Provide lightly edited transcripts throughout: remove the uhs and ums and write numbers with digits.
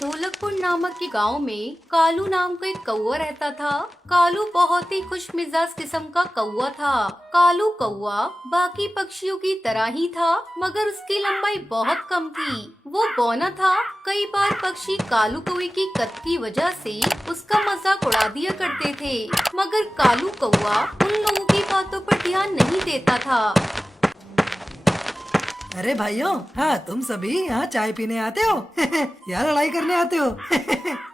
ढोलकपुर नामक के गांव में कालू नाम का एक कौवा रहता था। कालू बहुत ही खुश मिजाज किस्म का कौवा था। कालू कौवा बाकी पक्षियों की तरह ही था, मगर उसकी लंबाई बहुत कम थी। वो बौना था। कई बार पक्षी कालू कौवे की कद की वजह से उसका मजाक उड़ा दिया करते थे, मगर कालू कौवा उन लोगों की बातों पर ध्यान नहीं देता था। अरे भाइयों, हाँ तुम सभी यहाँ चाय पीने आते हो या लड़ाई करने आते हो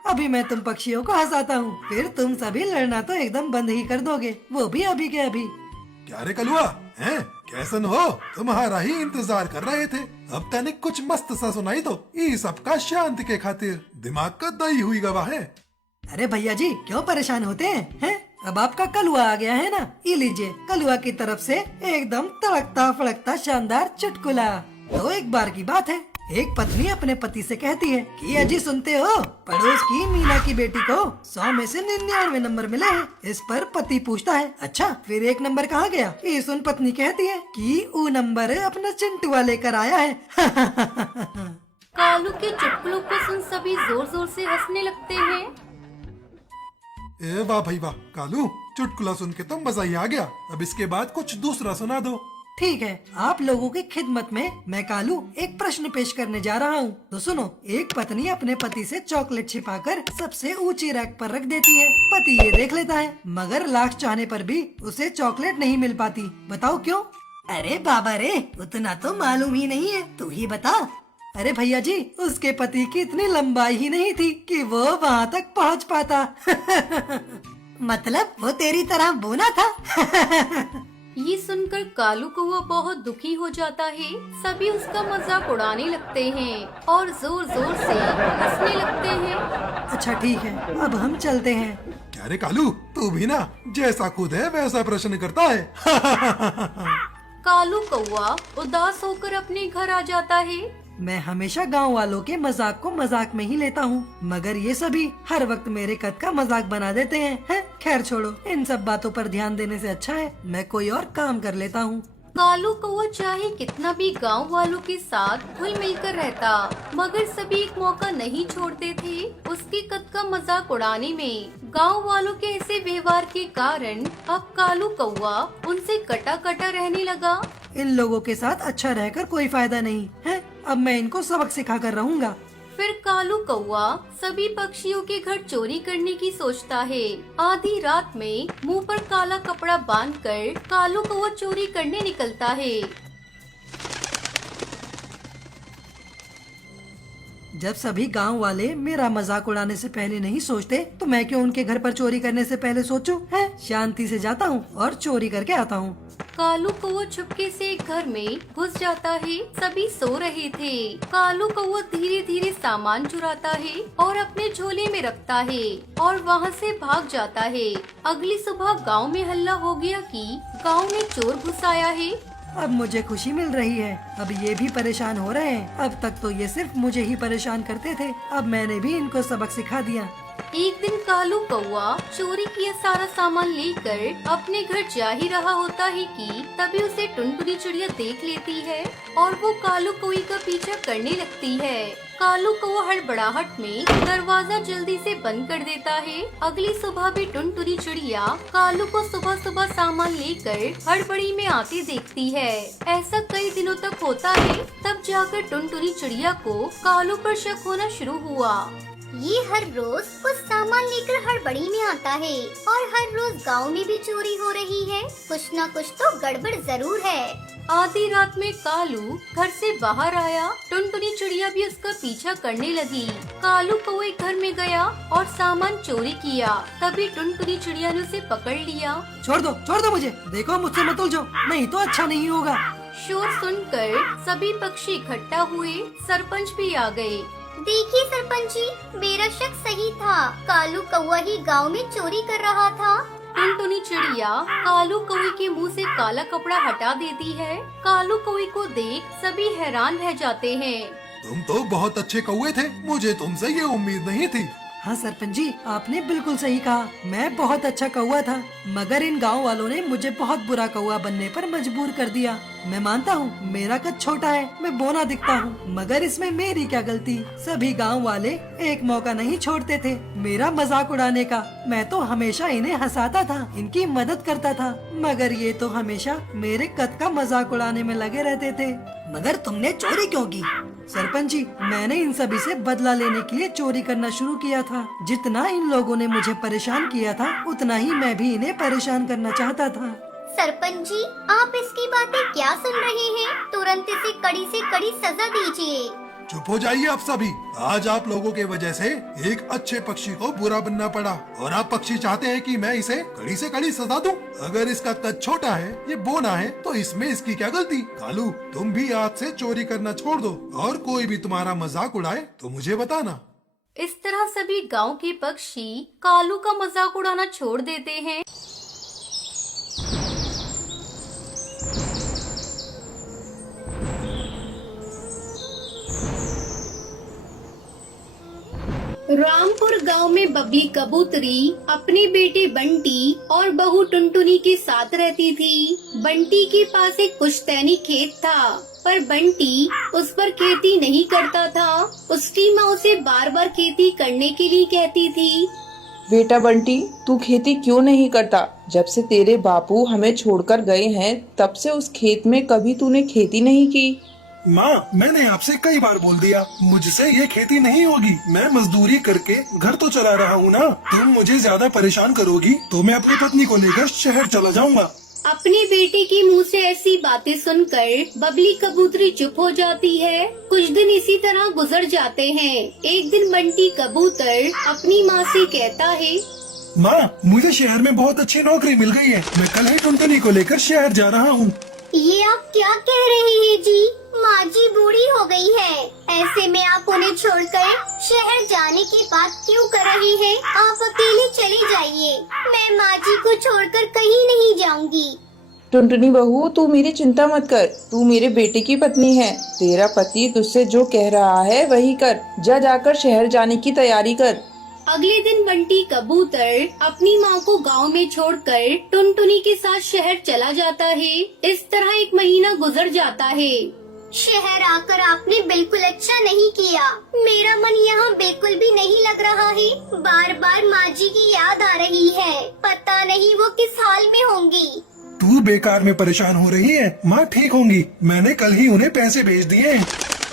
अभी मैं तुम पक्षियों को हंसाता हूँ, फिर तुम सभी लड़ना तो एकदम बंद ही कर दोगे, वो भी अभी के अभी। क्या रे कलुआ, हैं? कैसन हो? तुम्हारा ही इंतजार कर रहे थे। अब तनिक कुछ मस्त सा सुनाई दो, ये सबका शांति के खातिर दिमाग का दही हुई गवाह है। अरे भैया जी क्यों परेशान होते हैं? अब आपका कलुआ आ गया है ना, ये लीजिए कलुआ की तरफ से एकदम तड़कता फड़कता शानदार चुटकुला। तो एक बार की बात है, एक पत्नी अपने पति से कहती है कि अजी सुनते हो, पड़ोस की मीना की बेटी को 100 में से 99 नंबर मिले हैं। इस पर पति पूछता है, अच्छा फिर 1 नंबर कहाँ गया? ये सुन पत्नी कहती है कि वो नंबर अपना चिंटुआ लेकर आया है कालू के चुटकुलों को सुन सभी जोर जोर से हंसने लगते हैं। ए वाह भाई वाह, कालू चुटकुला सुन के तो मजा ही आ गया। अब इसके बाद कुछ दूसरा सुना दो। ठीक है, आप लोगों की खिदमत में मैं कालू एक प्रश्न पेश करने जा रहा हूँ। तो सुनो, एक पत्नी अपने पति से चॉकलेट छिपाकर सबसे ऊंची रैक पर रख देती है। पति ये देख लेता है, मगर लाख चाहने पर भी उसे चॉकलेट नहीं मिल पाती। बताओ क्यों? अरे बाबा रे, उतना तो मालूम ही नहीं है, तू ही बता। अरे भैया जी, उसके पति की इतनी लंबाई ही नहीं थी कि वो वहाँ तक पहुँच पाता मतलब वो तेरी तरह बोना था ये सुनकर कालू कौवा बहुत दुखी हो जाता है। सभी उसका मजाक उड़ाने लगते हैं और जोर जोर से हंसने लगते हैं। अच्छा ठीक है, अब हम चलते हैं। क्या रे कालू, तू भी ना जैसा खुद है वैसा प्रश्न करता है कालू कौवा उदास होकर अपने घर आ जाता है। मैं हमेशा गांव वालों के मजाक को मजाक में ही लेता हूँ, मगर ये सभी हर वक्त मेरे कद का मजाक बना देते हैं। खैर छोड़ो, इन सब बातों पर ध्यान देने से अच्छा है मैं कोई और काम कर लेता हूँ। कालू कौवा चाहे कितना भी गांव वालों के साथ घुल मिलकर रहता, मगर सभी एक मौका नहीं छोड़ते थे उसके कद का मजाक उड़ाने में। गांव वालों के ऐसे व्यवहार के कारण अब कालू कौवा उनसे कटा कटा रहने लगा। इन लोगों के साथ अच्छा रहकर कोई फायदा नहीं है, अब मैं इनको सबक सिखा कर रहूँगा। फिर कालू कौवा सभी पक्षियों के घर चोरी करने की सोचता है। आधी रात में मुंह पर काला कपड़ा बांधकर कालू कौवा चोरी करने निकलता है। जब सभी गांव वाले मेरा मजाक उड़ाने से पहले नहीं सोचते, तो मैं क्यों उनके घर पर चोरी करने से पहले सोचूं? है शांति से जाता हूँ और चोरी करके आता हूँ। कालू कौवा चुपके से एक घर में घुस जाता है। सभी सो रहे थे। कालू कौवा धीरे धीरे सामान चुराता है और अपने झोले में रखता है और वहाँ से भाग जाता है। अगली सुबह गांव में हल्ला हो गया कि गांव में चोर घुस आया है। अब मुझे खुशी मिल रही है, अब ये भी परेशान हो रहे हैं। अब तक तो ये सिर्फ मुझे ही परेशान करते थे, अब मैंने भी इनको सबक सिखा दिया। एक दिन कालू कौवा चोरी किया सारा सामान लेकर अपने घर जा ही रहा होता है कि तभी उसे टुनटुनी चिड़िया देख लेती है और वो कालू कौवे का पीछा करने लगती है। कालू कौवा हड़बड़ाहट में दरवाजा जल्दी से बंद कर देता है। अगली सुबह भी टुनटुनी चिड़िया कालू को सुबह सुबह सामान लेकर हड़बड़ी में आती देखती है। ऐसा कई दिनों तक होता है, तब जाकर टुनटुनी चिड़िया को कालू पर शक होना शुरू हुआ। ये हर रोज कुछ सामान लेकर हड़बड़ी में आता है और हर रोज गांव में भी चोरी हो रही है। कुछ न कुछ तो गड़बड़ जरूर है। आधी रात में कालू घर से बाहर आया। टुनटुनी चिड़िया भी उसका पीछा करने लगी। कालू कौवे घर में गया और सामान चोरी किया। तभी टुनटुनी चिड़िया ने उसे पकड़ लिया। छोड़ दो मुझे, देखो मुझसे मत उलझो, नहीं तो अच्छा नहीं होगा। शोर सुनकर सभी पक्षी इकट्ठा हुए। सरपंच भी आ गए। देखिए सरपंच जी, मेरा शक सही था, कालू कौवा ही गांव में चोरी कर रहा था। टुनटुनी चिड़िया कालू कौवे के मुंह से काला कपड़ा हटा देती है। कालू कौवे को देख सभी हैरान रह जाते हैं। तुम तो बहुत अच्छे कौवे थे, मुझे तुमसे ये उम्मीद नहीं थी। हाँ सरपंच जी, आपने बिल्कुल सही कहा। मैं बहुत अच्छा कौवा था, मगर इन गांव वालों ने मुझे बहुत बुरा कौवा बनने पर मजबूर कर दिया। मैं मानता हूँ मेरा कद छोटा है, मैं बौना दिखता हूँ, मगर इसमें मेरी क्या गलती। सभी गांव वाले एक मौका नहीं छोड़ते थे मेरा मजाक उड़ाने का। मैं तो हमेशा इन्हें हंसाता था, इनकी मदद करता था, मगर ये तो हमेशा मेरे कद का मजाक उड़ाने में लगे रहते थे। मगर तुमने चोरी क्यों की? सरपंच जी, मैंने इन सभी से बदला लेने के लिए चोरी करना शुरू किया था। जितना इन लोगों ने मुझे परेशान किया था, उतना ही मैं भी इन्हें परेशान करना चाहता था। सरपंच जी, आप इसकी बातें क्या सुन रहे हैं? तुरंत इसे कड़ी से कड़ी सजा दीजिए। चुप हो जाइए आप सभी। आज आप लोगों के वजह से एक अच्छे पक्षी को बुरा बनना पड़ा, और आप पक्षी चाहते हैं कि मैं इसे कड़ी से कड़ी सजा दूं। अगर इसका कद छोटा है, ये बौना है, तो इसमें इसकी क्या गलती? कालू, तुम भी आज से चोरी करना छोड़ दो, और कोई भी तुम्हारा मजाक उड़ाए तो मुझे बताना। इस तरह सभी गांव के पक्षी कालू का मजाक उड़ाना छोड़ देते हैं। रामपुर गांव में बबली कबूतरी अपने बेटे बंटी और बहू टुनटुनी के साथ रहती थी। बंटी के पास एक पुश्तैनी खेत था, पर बंटी उस पर खेती नहीं करता था। उसकी माँ उसे बार बार खेती करने के लिए कहती थी। बेटा बंटी, तू खेती क्यों नहीं करता? जब से तेरे बापू हमें छोड़कर गए हैं, तब से उस खेत में कभी तूने खेती नहीं की। माँ, मैंने आपसे कई बार बोल दिया, मुझसे ये खेती नहीं होगी। मैं मजदूरी करके घर तो चला रहा हूँ ना। तुम मुझे ज्यादा परेशान करोगी तो मैं अपनी पत्नी को लेकर शहर चला जाऊँगा। अपने बेटे के मुंह से ऐसी बातें सुनकर बबली कबूतरी चुप हो जाती है। कुछ दिन इसी तरह गुजर जाते हैं। एक दिन बंटी कबूतर अपनी माँ से कहता है, माँ, मुझे शहर में बहुत अच्छी नौकरी मिल गई है। मैं कल ही टुनटुनी को लेकर शहर जा रहा हूँ। ये आप क्या कह रहे हैं जी? माँ जी बूढ़ी हो गई है, ऐसे में आप उन्हें छोड़कर शहर जाने की बात क्यों कर रहे हैं? आप अकेले चली जाइए, मैं माँ जी को छोड़कर कहीं नहीं जाऊंगी। टुनटुनी बहू, तू मेरी चिंता मत कर। तू मेरे बेटे की पत्नी है। तेरा पति तुझसे जो कह रहा है वही कर। जा जाकर शहर जाने की तैयारी कर। अगले दिन बंटी कबूतर अपनी माँ को गांव में छोड़कर टुनटुनी के साथ शहर चला जाता है। इस तरह एक महीना गुजर जाता है। शहर आकर आपने बिल्कुल अच्छा नहीं किया। मेरा मन यहाँ बिल्कुल भी नहीं लग रहा है। बार बार माँ जी की याद आ रही है। पता नहीं वो किस हाल में होंगी। तू बेकार में परेशान हो रही है। माँ ठीक होंगी, मैंने कल ही उन्हें पैसे भेज दिए।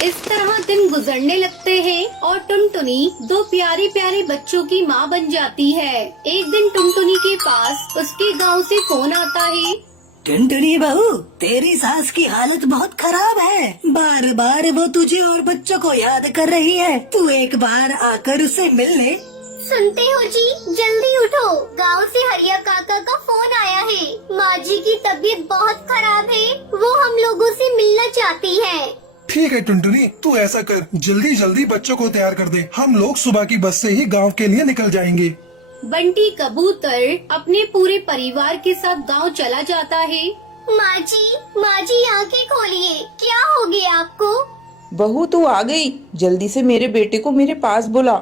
इस तरह दिन गुजरने लगते हैं और टुनटुनी दो प्यारे प्यारे बच्चों की माँ बन जाती है। एक दिन टुनटुनी के पास उसके गांव से फोन आता है। टुनटुनी बहू, तेरी सास की हालत बहुत खराब है। बार बार वो तुझे और बच्चों को याद कर रही है। तू एक बार आकर उससे मिल ले। सुनते हो जी, जल्दी उठो। गांव से हरिया काका का फोन आया है। माँ जी की तबीयत बहुत खराब है, वो हम लोगों से मिलना चाहती है। ठीक है टुनटुनी, तू ऐसा कर, जल्दी जल्दी बच्चों को तैयार कर दे। हम लोग सुबह की बस से ही गांव के लिए निकल जाएंगे। बंटी कबूतर अपने पूरे परिवार के साथ गांव चला जाता है। माँ जी आंखें खोलिए, क्या हो गया आपको? बहू, तू आ गई। जल्दी से मेरे बेटे को मेरे पास बुला।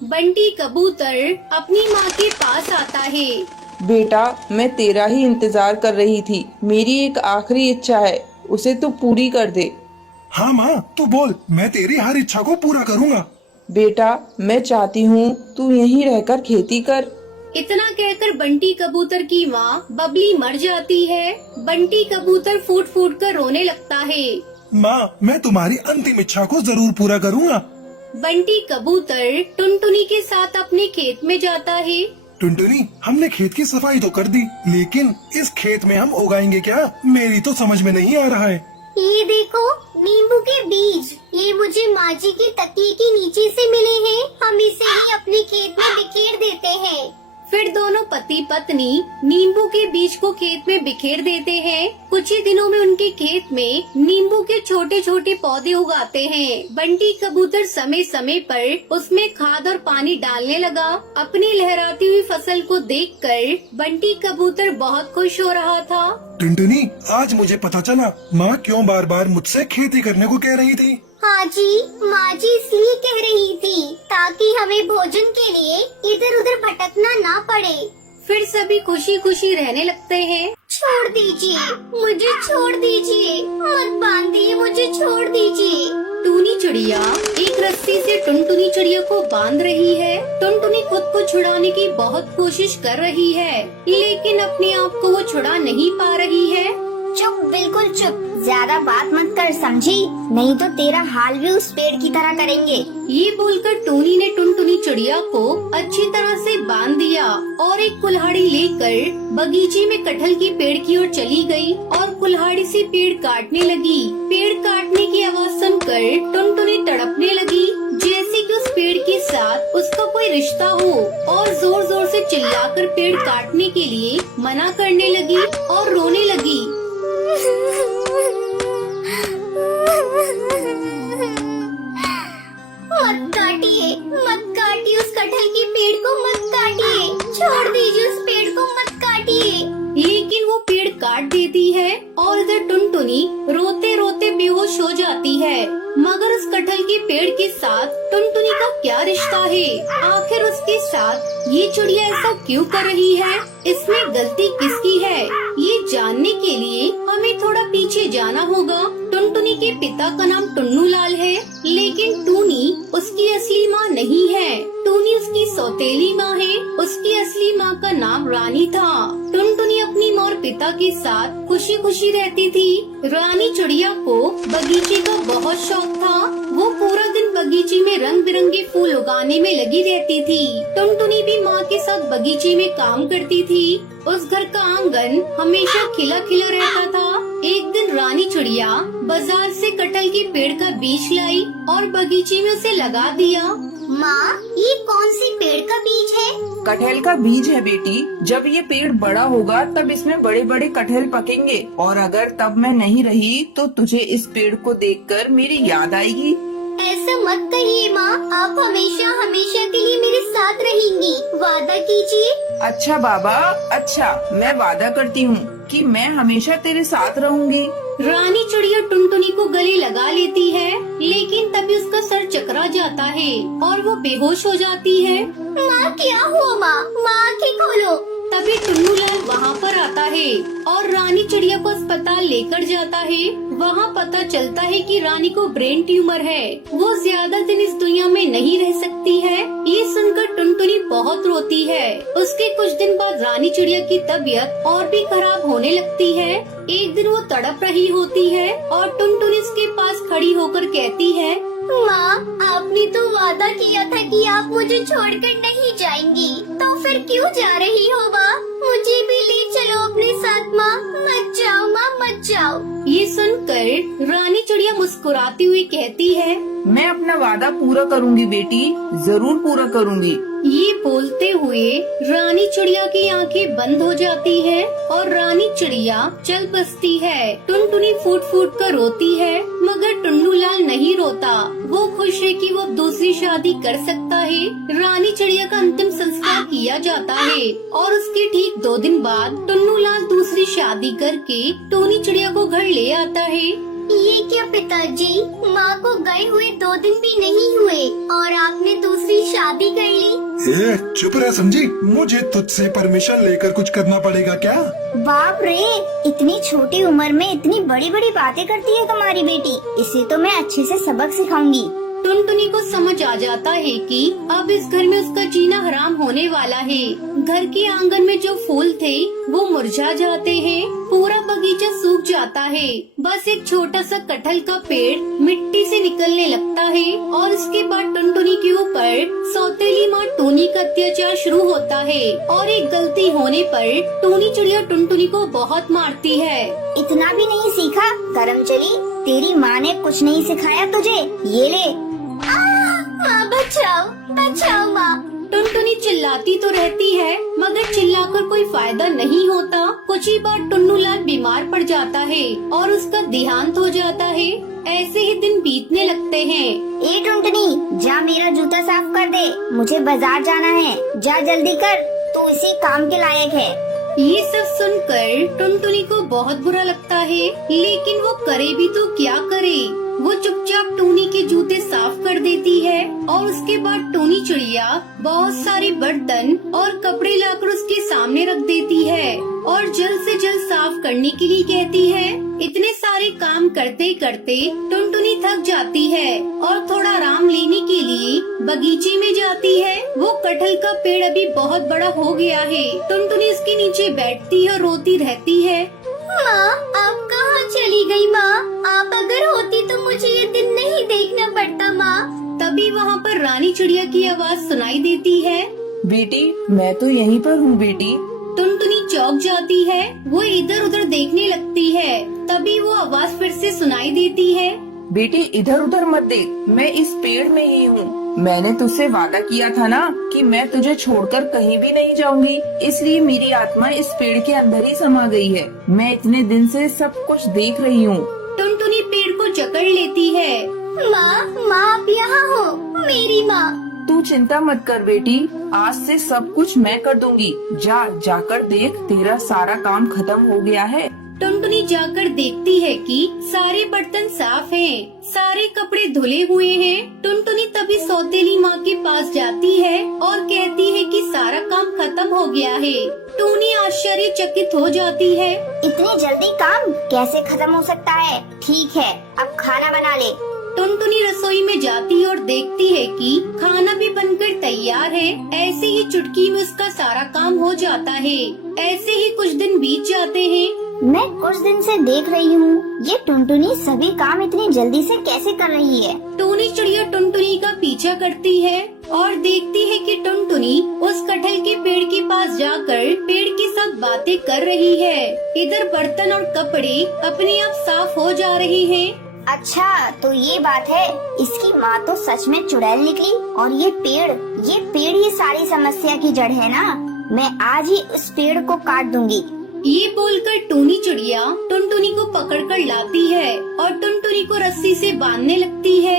बंटी कबूतर अपनी माँ के पास आता है। बेटा, मैं तेरा ही इंतजार कर रही थी। मेरी एक आखिरी इच्छा है, उसे तू पूरी कर दे। हाँ माँ, तू बोल, मैं तेरी हर इच्छा को पूरा करूँगा। बेटा, मैं चाहती हूँ तू यहीं रहकर खेती कर। इतना कहकर बंटी कबूतर की माँ बबली मर जाती है। बंटी कबूतर फूट फूट कर रोने लगता है। माँ, मैं तुम्हारी अंतिम इच्छा को जरूर पूरा करूँगा। बंटी कबूतर टुनटुनी के साथ अपने खेत में जाता है। टुनटुनी, हमने खेत की सफाई तो कर दी, लेकिन इस खेत में हम उगाएंगे क्या? मेरी तो समझ में नहीं आ रहा है। ये देखो, नींबू के बीज। ये मुझे माँ जी की तकिए के नीचे से मिले हैं। हम इसे ही अपने खेत में बिखेर देते हैं। फिर दोनों पति पत्नी नींबू के बीज को खेत में बिखेर देते हैं। कुछ ही दिनों में उनके खेत में नींबू के छोटे छोटे पौधे उगाते हैं। बंटी कबूतर समय समय पर उसमें खाद और पानी डालने लगा। अपनी लहराती हुई फसल को देखकर बंटी कबूतर बहुत खुश हो रहा था। टुनटुनी, आज मुझे पता चला माँ क्यों बार बार मुझसे खेती करने को कह रही थी। हाँ जी, माँ जी इसलिए कह रही थी ताकि हमें भोजन के लिए पड़े। फिर सभी खुशी खुशी रहने लगते हैं। छोड़ दीजिए, मुझे छोड़ दीजिए, मत बांधिए, मुझे छोड़ दीजिए। टूनी चिड़िया एक रस्सी से टुनटुनी चिड़िया को बांध रही है। टुनटुनी खुद को छुड़ाने की बहुत कोशिश कर रही है, लेकिन अपने आप को वो छुड़ा नहीं पा रही है। चुप, बिल्कुल चुप, ज्यादा बात मत कर, समझी? नहीं तो तेरा हाल भी उस पेड़ की तरह करेंगे। ये बोलकर टूनी ने टुनटुनी चिड़िया को अच्छी तरह से बांध दिया और एक कुल्हाड़ी लेकर बगीचे में कटहल की पेड़ की ओर चली गई और कुल्हाड़ी से पेड़ काटने लगी। पेड़ काटने की आवाज सुनकर टुनटुनी तड़पने लगी, जैसे कि उस पेड़ के साथ उसका कोई रिश्ता हो, और जोर जोर से चिल्लाकर पेड़ काटने के लिए मना करने लगी और रोने लगी। मत काटिए उस कटहल की पेड़ को, मत काटिए, छोड़ दीजिए उस पेड़ को, मत काटिए। लेकिन वो पेड़ काट देती है और इधर टुनटुनी रोते रोते बेहोश हो जाती है। मगर उस कटहल के पेड़ के साथ टुनटुनी का क्या रिश्ता है? आखिर उसके साथ ये चिड़िया ऐसा क्यों कर रही है? इसमें गलती किसकी है? ये जानने के लिए हमें थोड़ा पीछे जाना होगा। टुनटुनी के पिता का नाम टुन्नू लाल है, लेकिन टूनी उसकी असली माँ नहीं है। टूनी उसकी सौतेली माँ है। उसकी असली माँ का नाम रानी था। टुनटुनी अपनी माँ और पिता के साथ खुशी खुशी रहती थी। रानी चिड़िया को बगीचे का बहुत शौक था। वो पूरा दिन बगीचे में रंग बिरंगे फूल उगाने में लगी रहती थी। टुनटुनी भी माँ के साथ बगीचे में काम करती थी। उस घर का आंगन हमेशा खिला खिला रहता था। एक दिन रानी चिड़िया बाजार से कटहल के पेड़ का बीज लाई और बगीचे में उसे लगा दिया। माँ, ये कौन सी पेड़ का बीज है? कटहल का बीज है बेटी। जब ये पेड़ बड़ा होगा तब इसमें बड़े बड़े कटहल पकेंगे, और अगर तब मैं नहीं रही तो तुझे इस पेड़ को देखकर मेरी याद आएगी। ऐसा मत कहिए माँ, आप हमेशा हमेशा के लिए मेरे साथ रहेंगी, वादा कीजिए। अच्छा बाबा, अच्छा, मैं वादा करती हूँ कि मैं हमेशा तेरे साथ रहूंगी। रानी चिड़िया टुनटुनी को गले लगा लेती है, लेकिन तभी उसका सर चकरा जाता है और वो बेहोश हो जाती है। माँ, क्या हुआ माँ? माँ, आँखें खोलो। तभी टुन्नू लाल वहाँ पर आता है और रानी चिड़िया को अस्पताल लेकर जाता है। वहाँ पता चलता है कि रानी को ब्रेन ट्यूमर है। वो ज्यादा दिन इस दुनिया में नहीं रह सकती है। ये सुनकर टुनटुनी बहुत रोती है। उसके कुछ दिन बाद रानी चिड़िया की तबीयत और भी खराब होने लगती है। एक दिन वो तड़प रही होती है और टुनटुनी उसके पास खड़ी होकर कहती है, माँ, आपने तो वादा किया था कि आप मुझे छोड़कर नहीं जाएंगी, तो फिर क्यों जा रही हो माँ? मुझे भी ले चलो अपने साथ माँ, मत जाओ माँ, मत जाओ। ये सुनकर रानी चिड़िया मुस्कुराती हुई कहती है, मैं अपना वादा पूरा करूंगी बेटी, जरूर पूरा करूंगी। ये बोलते हुए रानी चिड़िया की आंखें बंद हो जाती है और रानी चिड़िया चल बसती है। टुनटुनी फूट फूट कर रोती है, मगर टुन्नू लाल नहीं रोता। वो खुश है कि वो दूसरी शादी कर सकता है। रानी चिड़िया का अंतिम संस्कार किया जाता है और उसके ठीक 2 दिन बाद टुन्नू लाल दूसरी शादी करके टूनी चिड़िया को घर ले आता है। ये क्या पिताजी, माँ को गए हुए 2 दिन भी नहीं हुए और आपने दूसरी शादी कर ली? चुप रह समझी, मुझे तुझसे परमिशन लेकर कुछ करना पड़ेगा क्या? बाप रे, इतनी छोटी उम्र में इतनी बड़ी बड़ी बातें करती है तुम्हारी बेटी। इसे तो मैं अच्छे से सबक सिखाऊंगी। टुनटुनी को समझ आ जाता है कि अब इस घर में उसका जीना हराम होने वाला है। घर के आंगन में जो फूल थे वो मुरझा जाते हैं, पूरा बगीचा सूख जाता है। बस एक छोटा सा कटहल का पेड़ मिट्टी से निकलने लगता है और इसके बाद टुनटुनी के ऊपर सौतेली माँ टूनी का अत्याचार शुरू होता है और एक गलती होने पर टूनी चिड़िया टुनटुनी को बहुत मारती है। इतना भी नहीं सीखा करमचली, तेरी माँ ने कुछ नहीं सिखाया तुझे, ये ले। माँ, बचाओ, बचाओ माँ। टुनटुनी चिल्लाती तो रहती है, मगर चिल्लाकर कोई फायदा नहीं होता। कुछ ही बार टुन्नू लाल बीमार पड़ जाता है और उसका देहांत हो जाता है। ऐसे ही दिन बीतने लगते हैं। ए टुनटुनी, जा मेरा जूता साफ कर दे, मुझे बाजार जाना है, जा जल्दी कर, तू इसी काम के लायक है। ये सब सुनकर टुनटुनी को बहुत बुरा लगता है, लेकिन वो करे भी तो क्या करे। वो चुपचाप टूनी के जूते साफ कर देती है और उसके बाद टूनी चिड़िया बहुत सारे बर्तन और कपड़े लाकर उसके सामने रख देती है और जल्द से जल्द साफ करने के लिए कहती है। इतने सारे काम करते करते टुनटुनी थक जाती है और थोड़ा आराम लेने के लिए बगीचे में जाती है। वो कटहल का पेड़ अभी बहुत बड़ा हो गया है। टुनटुनी उसके नीचे बैठती है और रोती रहती है। माँ, आप कहाँ चली गई माँ? आप अगर होती तो मुझे ये दिन नहीं देखना पड़ता माँ। तभी वहाँ पर रानी चिड़िया की आवाज सुनाई देती है। बेटी, मैं तो यहीं पर हूँ बेटी। टुनटुनी चौंक जाती है। वो इधर उधर देखने लगती है। तभी वो आवाज फिर से सुनाई देती है। बेटी, इधर उधर मत देख, मैं इस पेड़ में ही हूँ। मैंने तुझसे वादा किया था ना कि मैं तुझे छोड़कर कहीं भी नहीं जाऊंगी, इसलिए मेरी आत्मा इस पेड़ के अंदर ही समा गई है। मैं इतने दिन से सब कुछ देख रही हूँ। टुनटुनी पेड़ को जकड़ लेती है। माँ, माँ आप यहाँ हो, मेरी माँ। तू चिंता मत कर बेटी, आज से सब कुछ मैं कर दूंगी। जाकर देख, तेरा सारा काम खत्म हो गया है। टुनटुनी जाकर देखती है कि सारे बर्तन साफ हैं, सारे कपड़े धुले हुए हैं। टुनटुनी तभी सौतेली माँ के पास जाती है और कहती है कि सारा काम खत्म हो गया है। टूनी आश्चर्यचकित हो जाती है। इतनी जल्दी काम कैसे खत्म हो सकता है? ठीक है, अब खाना बना ले। टुनटुनी रसोई में जाती है और देखती है कि खाना भी बनकर तैयार है। ऐसे ही चुटकी में उसका सारा काम हो जाता है। ऐसे ही कुछ दिन बीत जाते हैं। मैं कुछ दिन से देख रही हूँ, ये टुनटुनी सभी काम इतनी जल्दी से कैसे कर रही है? टूनी चिड़िया टुनटुनी का पीछा करती है और देखती है कि टुनटुनी उस कटहल के पेड़ के पास जाकर पेड़ के साथ बातें कर रही है। इधर बर्तन और कपड़े अपने आप साफ हो जा रहे हैं। अच्छा, तो ये बात है। इसकी माँ तो सच में चुड़ैल निकली और ये पेड़ ही सारी समस्या की जड़ है ना। मैं आज ही उस पेड़ को काट दूंगी। ये बोलकर टूनी चिड़िया टुनटुनी को पकड़कर लाती है और टुनटुनी को रस्सी से बांधने लगती है।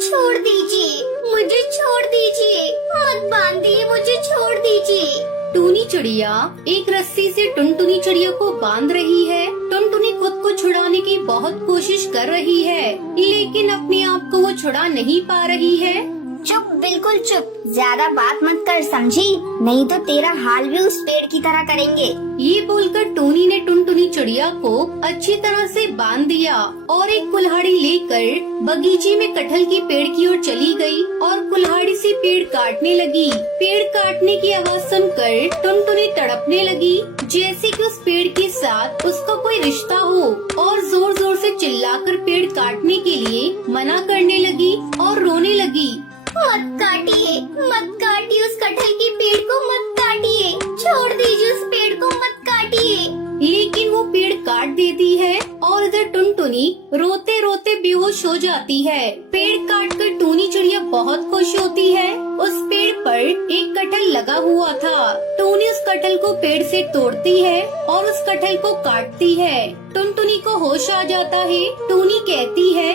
छोड़ दीजिए, मुझे छोड़ दीजिए, मत बांधिए, मुझे छोड़ दीजिए। टूनी चिड़िया एक रस्सी से टुनटुनी चिड़िया को बांध रही है। टुनटुनी खुद को छुड़ाने की बहुत कोशिश कर रही है, लेकिन अपने आप को वो छुड़ा नहीं पा रही है। चुप, बिल्कुल चुप, ज्यादा बात मत कर, समझी? नहीं तो तेरा हाल भी उस पेड़ की तरह करेंगे। ये बोलकर टूनी ने टुनटुनी चिड़िया को अच्छी तरह से बांध दिया और एक कुल्हाड़ी लेकर बगीचे में कटहल की पेड़ की ओर चली गई और कुल्हाड़ी से पेड़ काटने लगी। पेड़ काटने की आवाज सुनकर टुनटुनी तड़पने लगी, जैसे कि उस पेड़ के साथ उसका कोई रिश्ता हो, और जोर जोर से चिल्लाकर पेड़ काटने के लिए मना करने लगी और रोने लगी। मत काटिए उस कटहल के पेड़ को, मत काटिए, छोड़ दीजिए उस पेड़ को, मत काटिए। लेकिन वो पेड़ काट देती है और इधर टुनटुनी रोते रोते बेहोश हो जाती है। पेड़ काट कर टूनी चिड़िया बहुत खुश होती है। उस पेड़ पर एक कटहल लगा हुआ था। टूनी उस कटहल को पेड़ से तोड़ती है और उस कटहल को काटती है। टुनटुनी को होश आ जाता है। टूनी कहती है,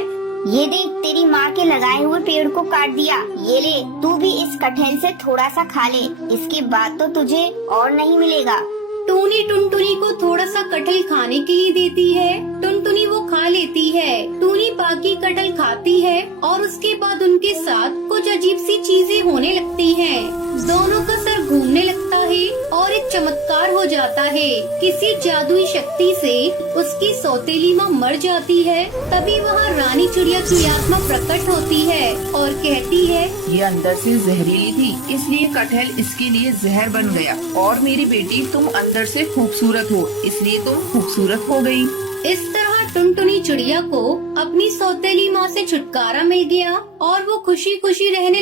ये देख, तेरी माँ के लगाए हुए पेड़ को काट दिया। ये ले, तू भी इस कटहल से थोड़ा सा खा ले, इसके बाद तो तुझे और नहीं मिलेगा। टूनी टुनटुनी को थोड़ा सा कटहल खाने के लिए देती है। टुनटुनी वो खा लेती है। टूनी बाकी कटहल खाती है और उसके बाद उनके साथ कुछ अजीब सी चीजें होने लगती हैं। दोनों का सर घूमने लगता है और एक चमत्कार हो जाता है। किसी जादुई शक्ति से उसकी सौतेली माँ मर जाती है। तभी वहाँ रानी चिड़िया की आत्मा प्रकट होती है और कहती है, ये अंदर से जहरीली थी, इसलिए कटहल इसके लिए जहर बन गया। और मेरी बेटी, तुम अंदर से खूबसूरत हो, इसलिए तुम खूबसूरत हो गई। इस तरह टुनटुनी चिड़िया को अपनी सौतेली माँ से छुटकारा मिल गया और वो खुशी खुशी रहने लगी।